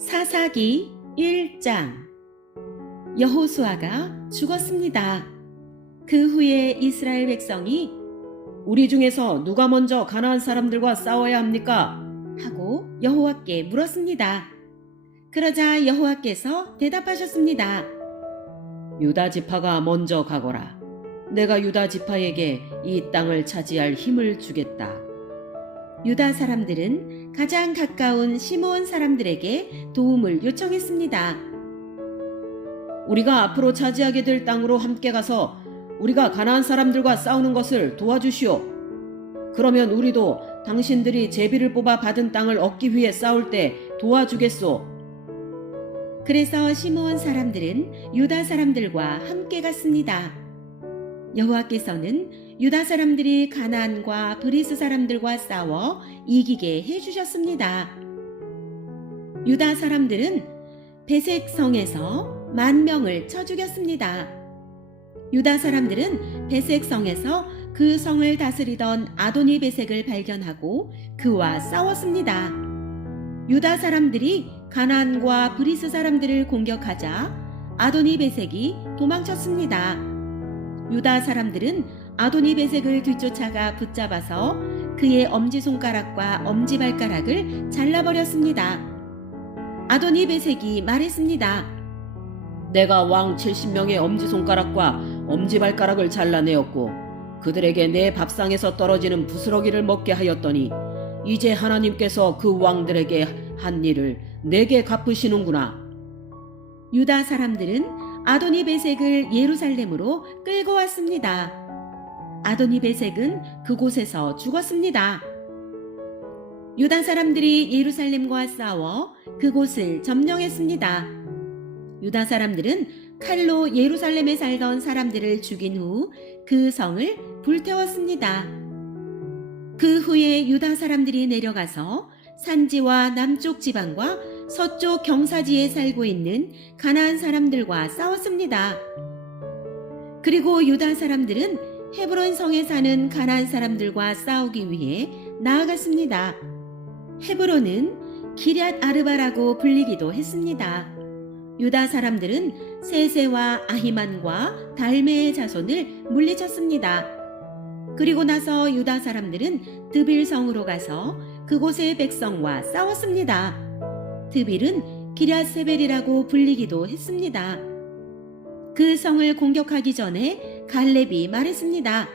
사사기 1장. 여호수아가 죽었습니다. 그 후에 이스라엘 백성이 우리 중에서 누가 먼저 가나안 사람들과 싸워야 합니까? 하고 여호와께 물었습니다. 그러자 여호와께서 대답하셨습니다. 유다 지파가 먼저 가거라. 내가 유다 지파에게 이 땅을 차지할 힘을 주겠다. 유다 사람들은 가장 가까운 시므온 사람들에게 도움을 요청했습니다. 우리가 앞으로 차지하게 될 땅으로 함께 가서 우리가 가나안 사람들과 싸우는 것을 도와주시오. 그러면 우리도 당신들이 제비를 뽑아 받은 땅을 얻기 위해 싸울 때 도와주겠소. 그래서 시므온 사람들은 유다 사람들과 함께 갔습니다. 여호와께서는 유다 사람들이 가나안과 브리스 사람들과 싸워 이기게 해주셨습니다. 유다 사람들은 베색 성에서 10,000명을 쳐 죽였습니다. 유다 사람들은 베색 성에서 그 성을 다스리던 아도니 베색을 발견하고 그와 싸웠습니다. 유다 사람들이 가나안과 브리스 사람들을 공격하자 아도니 베색이 도망쳤습니다. 유다 사람들은 아도니 베색을 뒤쫓아가 붙잡아서 그의 엄지손가락과 엄지발가락을 잘라버렸습니다. 아도니 베색이 말했습니다. 내가 왕 70명의 엄지손가락과 엄지발가락을 잘라내었고 그들에게 내 밥상에서 떨어지는 부스러기를 먹게 하였더니 이제 하나님께서 그 왕들에게 한 일을 내게 갚으시는구나. 유다 사람들은 아도니 베색을 예루살렘으로 끌고 왔습니다. 아도니 베색은 그곳에서 죽었습니다. 유다 사람들이 예루살렘과 싸워 그곳을 점령했습니다. 유다 사람들은 칼로 예루살렘에 살던 사람들을 죽인 후 그 성을 불태웠습니다. 그 후에 유다 사람들이 내려가서 산지와 남쪽 지방과 서쪽 경사지에 살고 있는 가나안 사람들과 싸웠습니다. 그리고 유다 사람들은 헤브론 성에 사는 가나안 사람들과 싸우기 위해 나아갔습니다. 헤브론은 기럇 아르바라고 불리기도 했습니다. 유다 사람들은 세세와 아히만과 달메의 자손을 물리쳤습니다. 그리고 나서 유다 사람들은 드빌 성으로 가서 그곳의 백성과 싸웠습니다. 드빌은 기럇세벨이라고 불리기도 했습니다. 그 성을 공격하기 전에 갈렙이 말했습니다.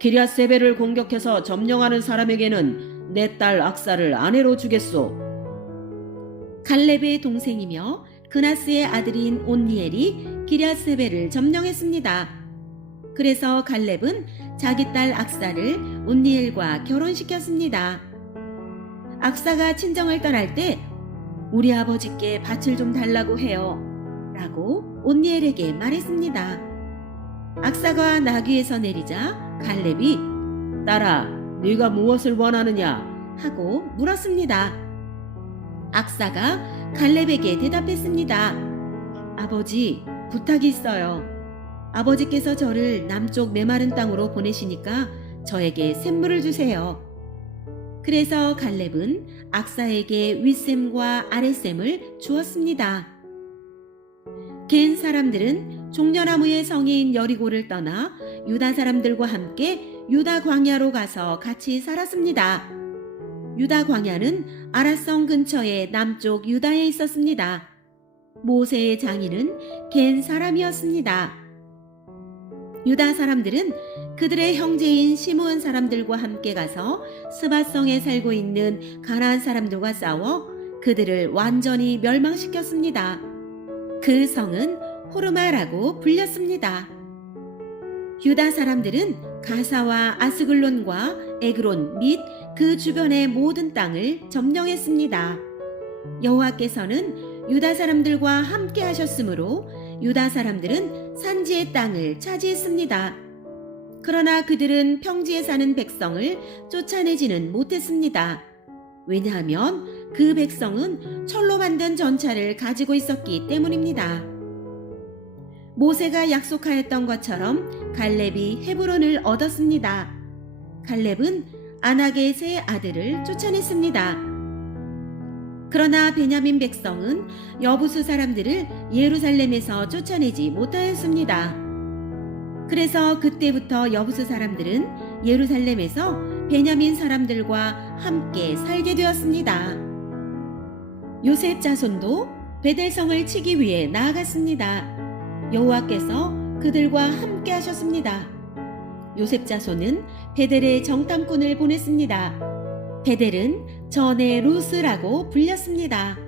기럇세벨을 공격해서 점령하는 사람에게는 내 딸 악사를 아내로 주겠소. 갈렙의 동생이며 그나스의 아들인 온니엘이 기럇세벨을 점령했습니다. 그래서 갈렙은 자기 딸 악사를 온니엘과 결혼시켰습니다. 악사가 친정을 떠날 때 우리 아버지께 밭을 좀 달라고 해요 라고 온니엘에게 말했습니다. 악사가 나귀에서 내리자 갈렙이 딸아 네가 무엇을 원하느냐 하고 물었습니다. 악사가 갈렙에게 대답했습니다. 아버지, 부탁이 있어요. 아버지께서 저를 남쪽 메마른 땅으로 보내시니까 저에게 샘물을 주세요. 그래서 갈렙은 악사에게 윗샘과 아랫샘을 주었습니다. 겐 사람들은 종려나무의 성인 여리고를 떠나 유다 사람들과 함께 유다 광야로 가서 같이 살았습니다. 유다 광야는 아라성 근처의 남쪽 유다에 있었습니다. 모세의 장인은 겐 사람이었습니다. 유다 사람들은 그들의 형제인 시므온 사람들과 함께 가서 스밧성에 살고 있는 가나안 사람들과 싸워 그들을 완전히 멸망시켰습니다. 그 성은 호르마라고 불렸습니다. 유다 사람들은 가사와 아스글론과 에그론 및 그 주변의 모든 땅을 점령했습니다. 여호와께서는 유다 사람들과 함께 하셨으므로 유다 사람들은 산지의 땅을 차지했습니다. 그러나 그들은 평지에 사는 백성을 쫓아내지는 못했습니다. 왜냐하면 그 백성은 철로 만든 전차를 가지고 있었기 때문입니다. 모세가 약속하였던 것처럼 갈렙이 헤브론을 얻었습니다. 갈렙은 아나겟의 아들을 쫓아냈습니다. 그러나 베냐민 백성은 여부수 사람들을 예루살렘에서 쫓아내지 못하였습니다. 그래서 그때부터 여부수 사람들은 예루살렘에서 베냐민 사람들과 함께 살게 되었습니다. 요셉 자손도 베델성을 치기 위해 나아갔습니다. 여호와께서 그들과 함께 하셨습니다. 요셉 자손은 베델에 정탐꾼을 보냈습니다. 베델은 전에 루스라고 불렸습니다.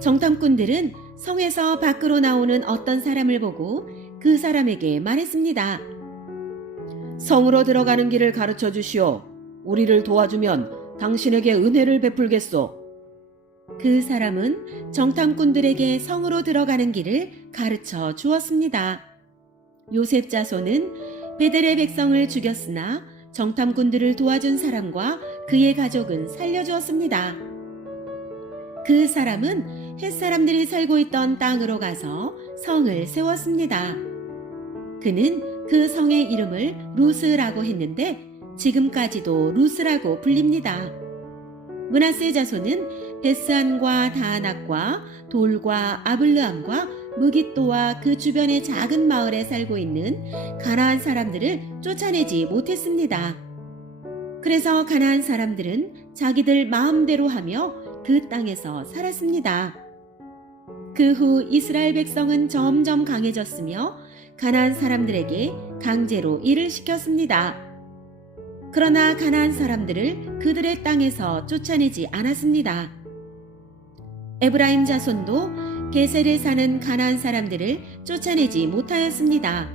정탐꾼들은 성에서 밖으로 나오는 어떤 사람을 보고 그 사람에게 말했습니다. 성으로 들어가는 길을 가르쳐 주시오. 우리를 도와주면 당신에게 은혜를 베풀겠소. 그 사람은 정탐꾼들에게 성으로 들어가는 길을 가르쳐 주었습니다. 요셉 자손은 베델의 백성을 죽였으나 정탐꾼들을 도와준 사람과 그의 가족은 살려주었습니다. 그 사람은 햇사람들이 살고 있던 땅으로 가서 성을 세웠습니다. 그는 그 성의 이름을 루스라고 했는데 지금까지도 루스라고 불립니다. 므낫세 자손은 베스안과 다아낙과 돌과 아블르함과 무깃도와 그 주변의 작은 마을에 살고 있는 가나안 사람들을 쫓아내지 못했습니다. 그래서 가나안 사람들은 자기들 마음대로 하며 그 땅에서 살았습니다. 그 후 이스라엘 백성은 점점 강해졌으며 가나안 사람들에게 강제로 일을 시켰습니다. 그러나 가나안 사람들을 그들의 땅에서 쫓아내지 않았습니다. 에브라임 자손도 게셀에 사는 가나안 사람들을 쫓아내지 못하였습니다.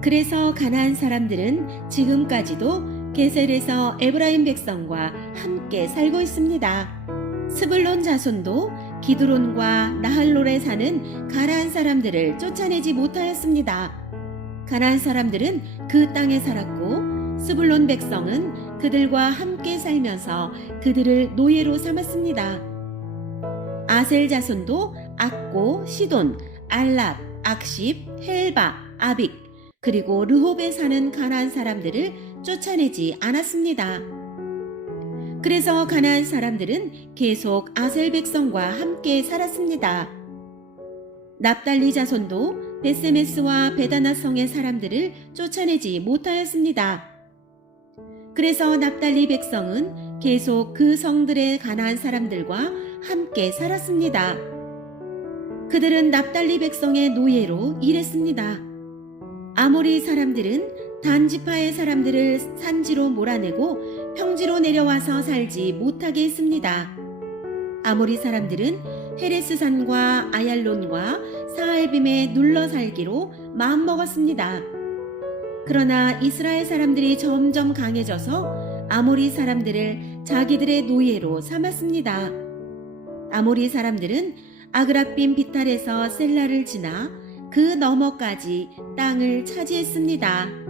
그래서 가나안 사람들은 지금까지도 게셀에서 에브라임 백성과 함께 살고 있습니다. 스불론 자손도 기드론과 나할롤에 사는 가나안 사람들을 쫓아내지 못하였습니다. 가나안 사람들은 그 땅에 살았고 스불론 백성은 그들과 함께 살면서 그들을 노예로 삼았습니다. 아셀 자손도 악고, 시돈, 알랍, 악십, 헬바, 아빅, 그리고 르홉에 사는 가나안 사람들을 쫓아내지 않았습니다. 그래서 가나안 사람들은 계속 아셀 백성과 함께 살았습니다. 납달리 자손도 베세메스와 베다나 성의 사람들을 쫓아내지 못하였습니다. 그래서 납달리 백성은 계속 그 성들의 가나안 사람들과 함께 살았습니다. 그들은 납달리 백성의 노예로 일했습니다. 아모리 사람들은 단지파의 사람들을 산지로 몰아내고 평지로 내려와서 살지 못하게 했습니다. 아모리 사람들은 헤레스산과 아얄론과 사알빔에 눌러 살기로 마음먹었습니다. 그러나 이스라엘 사람들이 점점 강해져서 아모리 사람들을 자기들의 노예로 삼았습니다. 아모리 사람들은 아그라빔 비탈에서 셀라를 지나 그 너머까지 땅을 차지했습니다.